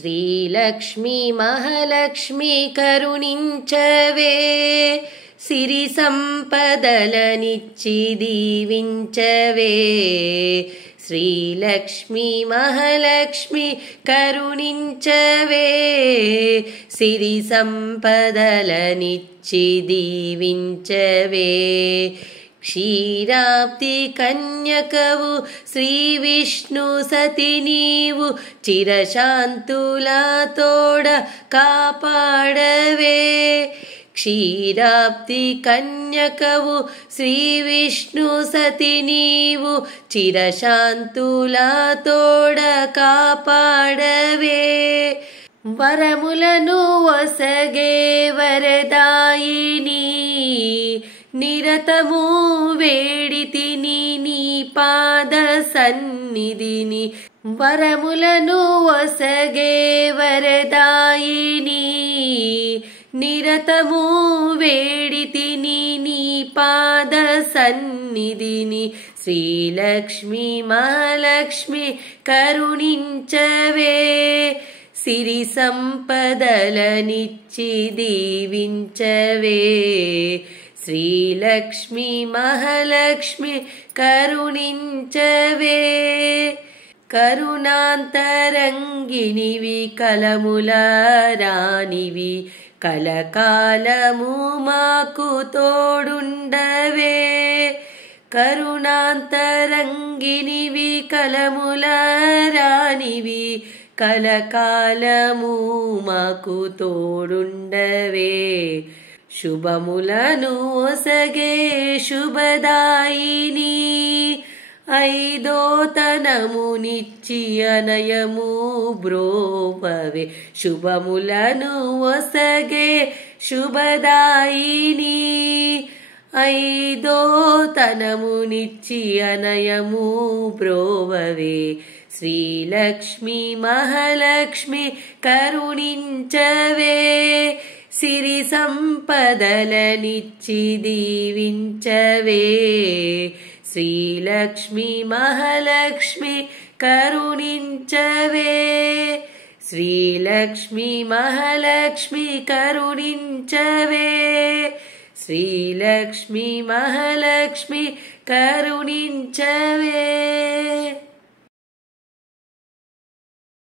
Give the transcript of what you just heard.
శ్రీలక్ష్మీ మహాలక్ష్మి కరుణించవే, సిరి సంపదలనిచ్చి దీవించవే. శ్రీలక్ష్మీ మహాలక్ష్మి కరుణించవే, సిరి సంపదలనిచ్చి దీవించవే. క్షీరాబ్ది కన్యకవు శ్రీ విష్ణు సతి నీవు, చిరశాంతులా తోడ కాపాడవే. క్షీరాబ్ది కన్యకవు శ్రీ విష్ణు సతి నీవు, చిరశాంతులా తోడ కాపాడవే. వరములను వసగే వరదాయిని, నిరతము వేడితిని నీ పాద సన్నిధిని. వరములను వసగే వరదాయిని, నిరతము వేడితిని నీ పాద సన్నిధిని. శ్రీలక్ష్మీ మహాలక్ష్మి కరుణించవే, సిరి సంపదలనిచ్చి దీవించవే. శ్రీలక్ష్మీ మహాలక్ష్మి కరుణించవే. కరుణాంతరంగినివి కలముల రానివి, కలకాలము మాకు తోడుండవే. కరుణాంతరంగినివి కలముల రానివి, కలకాలము మాకు తోడుండవే. శుభములను ఒసగే శుభదాయిని, ఐదోతనమునిచ్చి అనయము బ్రోవవే. శుభములను ఒసగే శుభదాయిని, ఐదోతనమునిచ్చి అనయము బ్రోవవే. శ్రీలక్ష్మీ మహాలక్ష్మి కరుణించవే, సిరి సంపదలనిచ్చి దీవించవే. శ్రీలక్ష్మీ మహాలక్ష్మి కరుణించవే. శ్రీలక్ష్మీ మహాలక్ష్మి కరుణించవే. శ్రీలక్ష్మీ మహాలక్ష్మి కరుణించవే.